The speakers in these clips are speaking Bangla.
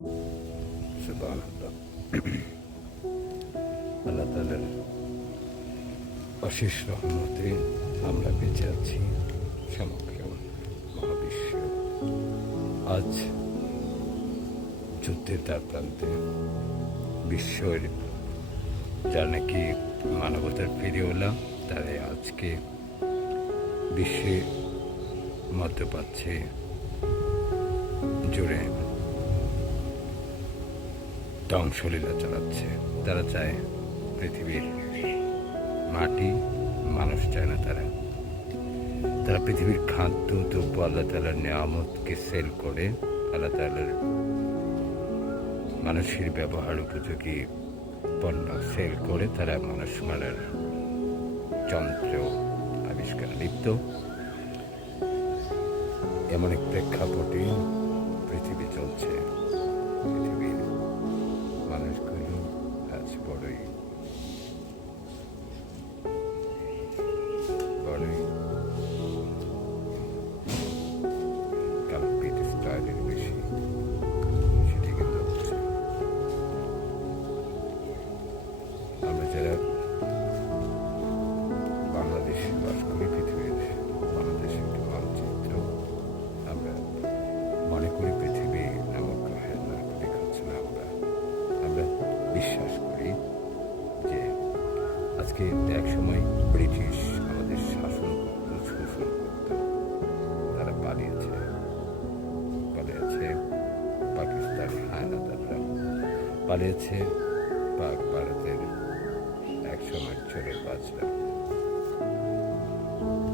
আল্লাহ তালার অশেষ রহমতে আমরা বেঁচে আছি, সমগ্র মহাবিশ্ব। আজ যুদ্ধের দ্বার প্রান্তে বিশ্বের যা নাকি মানবতার ফিরিওলা তারাই আজকে বিশ্বে মধ্যপ্রাচ্যে জুড়ে ধ্বংসলীলা চালাচ্ছে। তারা চায় পৃথিবীর মাটি, মানুষ চায় না তারা। তারা পৃথিবীর খাদ্য, দ্রব্য আল্লাহ তালার নিয়ামতকে সেল করে, আল্লাহ তালার মানুষের ব্যবহার উপযোগী পণ্য সেল করে, তারা মানুষ মারার যন্ত্র আবিষ্কার লিপ্ত। এমন এক প্রেক্ষাপটে পৃথিবী চলছে। পৃথিবীর মানুষগুলো আজ বড়ই বড়ই আজকে এক সময় ব্রিটিশ আমাদের শাসন করতো শোষণ করতো তারা পালিয়েছে। পালিয়েছে পাকিস্তানি হায়নাদাররা পালিয়েছে পাক ভারতের এক সময় চোরের বাজরা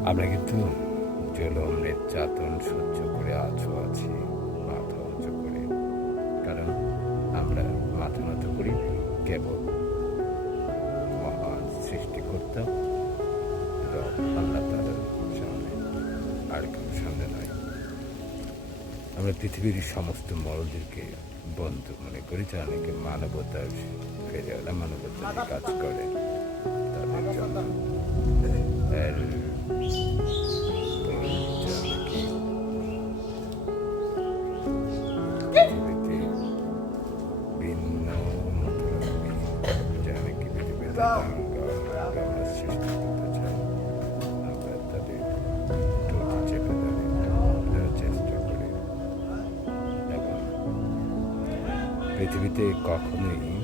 আমরা কিন্তু জলম, নির্যাতন সহ্য করে আজও আছি। আল্লাহ তালার সামনে আর কেউ সামনে নয়। আমরা পৃথিবীর সমস্ত মরদেরকে বন্ধু মনে করি যা নাকি মানবতার ফেরে এলা মানবতার কাজ করে। তাদের জন্য এর যা てみてかこね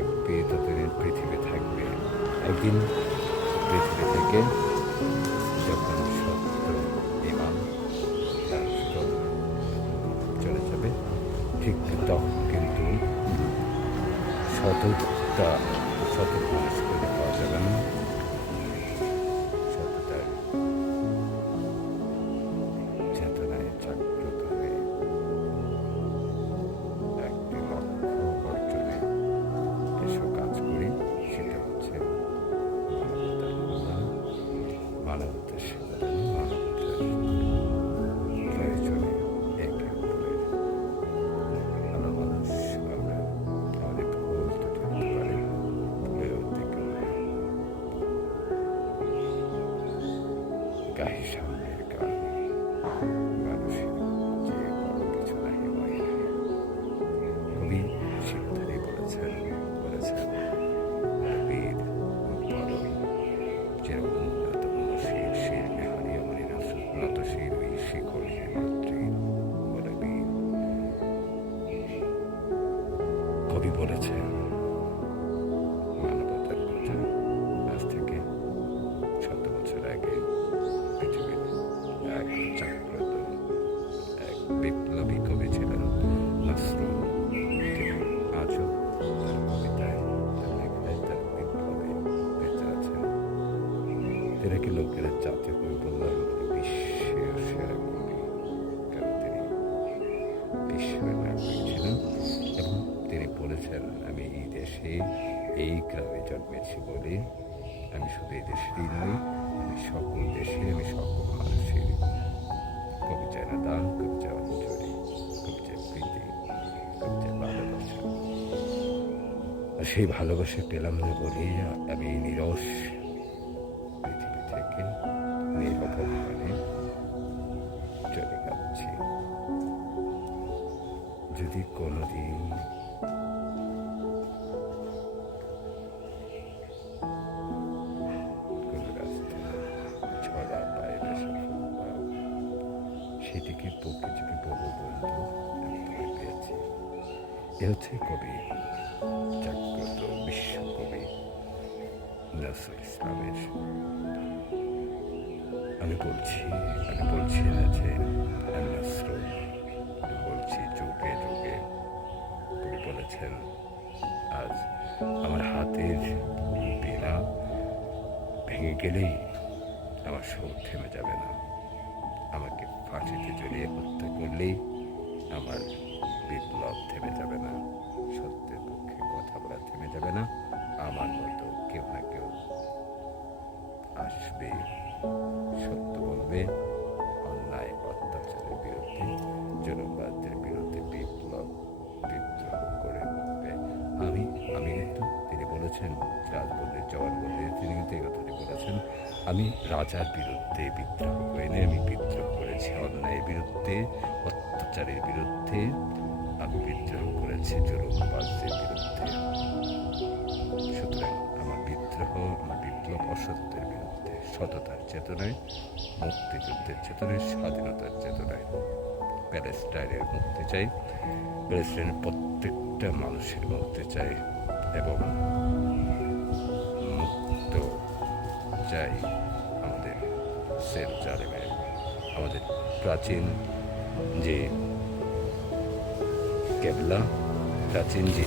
থাকবে ততদিন পৃথিবী থাকবে। একদিন পৃথিবী থেকে যখন সত্য চলে যাবে, ঠিক তখন কিন্তু সততা, সতত সেখানে যাতে করে বললাম বিশ্বের সেরা কবি কারণ তিনি বিশ্বের নাগরিক ছিলেন এবং তিনি বলেছেন, আমি এই দেশে এই গ্রামে জন্মেছি বলে। আমি শুধু এই দেশেই নই, আমি সকল দেশে, আমি সকল মানুষের কবি চায় না দান কবি চায় অঞ্চলে কবি চায় প্রীতি কবি চায় ভালোবাসা সেই ভালোবাসা পেলাম না বলে আমি নিরস কোনোদিন সেটিকে চেপে বলব বন্ধু এ হচ্ছে কবি জাগ্রত বিশ্বকবি নজরুল ইসলামের আমি বলছি আমি বলছি না যে আমি বলছি যুগে যুগে কবি বলেছেন, আজ আমার হাতের বেলা, ভেঙে গেলেই আমার সুর থেমে যাবে না। আমাকে ফাঁসিতে জড়িয়ে হত্যা করলেই আমার বিপ্লব থেমে যাবে না। সত্যের পক্ষে কথা বলা থেমে যাবে না। আমার মতো কেউ না কেউ আসবে, সত্য বলবে, অন্যায় অত্যাচারের আমি রাজার বিরুদ্ধে বিদ্রোহ করিনি আমি বিদ্রোহ করেছি, অন্যায়ের বিরুদ্ধে, অত্যাচারের বিরুদ্ধে। আমি বিদ্রোহ করেছি জুলুমবাজদের বিরুদ্ধে। সুতরাং আমার বিদ্রোহ, আমার বিপ্লব অসত্যের বিরুদ্ধে। সততার চেতনায়, মুক্তিযুদ্ধের চেতনায়, স্বাধীনতার চেতনায়। প্যালেস্টাইনের মুক্তি চাই, প্যালেস্টাইনের প্রত্যেকটা মানুষের মুক্তি চাই এবং মুক্ত চাই। জালেমের আমাদের প্রাচীন যে কেবলা, প্রাচীন যে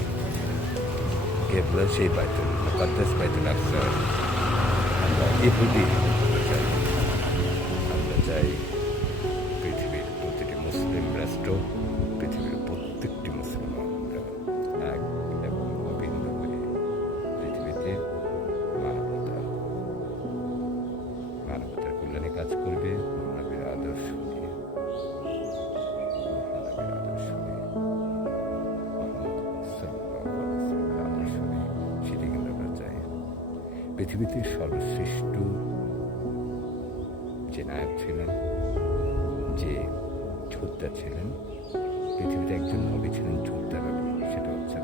কেবলা, সেই পাইতেন মুকাদ্দাস পাইতেন আকসা আমরা ইহুদি পৃথিবীতে সর্বশ্রেষ্ঠ যে নায়ক ছিলেন, যে যোদ্ধা ছিলেন, পৃথিবীতে একজন নবী ছিলেন, যোদ্ধা সেটা হচ্ছে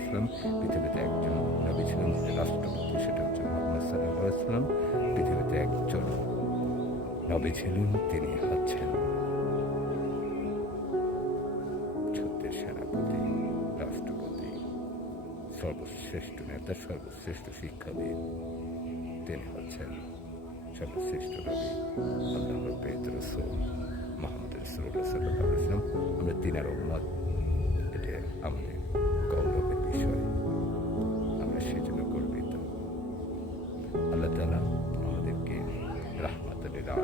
ইসলাম পৃথিবীতে একজন নবী ছিলেন রাষ্ট্রপতি, সেটা হচ্ছে মোহাম্মদ সাল্লাহ ইসলাম পৃথিবীতে একজন নবী ছিলেন, তিনি হচ্ছেন সর্বশ্রেষ্ঠ নেতা, সর্বশ্রেষ্ঠ শিক্ষাবিদ। তিনি হচ্ছেন সর্বশ্রেষ্ঠ নবী আল্লাহ রসুল মোহাম্মদ ইসলাম আমরা তিনার উম্মত, এটা আমাদের গৌরবের বিষয়। আমরা সেজন্য গর্বিত। আল্লাহ তালা আমাদেরকে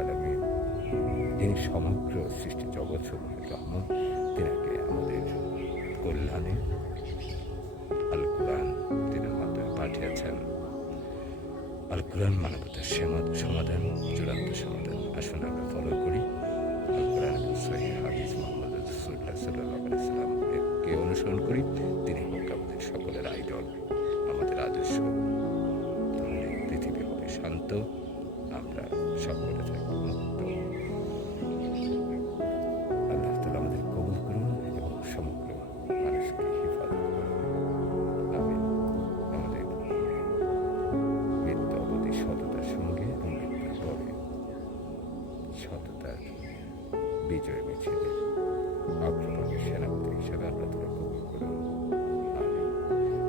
আলমী যিনি সমগ্র সৃষ্টি জগৎ সমূহের রহমত, তিনাকে আমাদের কল্যাণে আল কোরআন তিনের মাধ্যমে পাঠিয়েছেন। আল কোরআন মানবতার সেমা- সমাধান, চূড়ান্ত সমাধান। আসুন আমরা ফলো করি। আল কোরআন সহি হাদিস মোহাম্মদ রসুল্লাহ সাল্লাহ সাল্লামকে অনুসরণ করি? তিনি হোক আমাদের সকলের আইডল, আমাদের আদর্শ। পৃথিবী হবে শান্ত। আমরা সকলে বিজয় মিছিলের অগ্রভাগে সেনাপতি হিসাবে আমরা তোরা কবুল করুন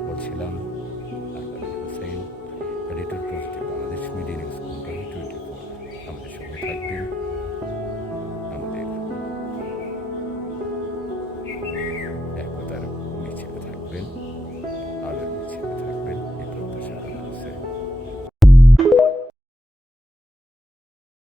বলছিলাম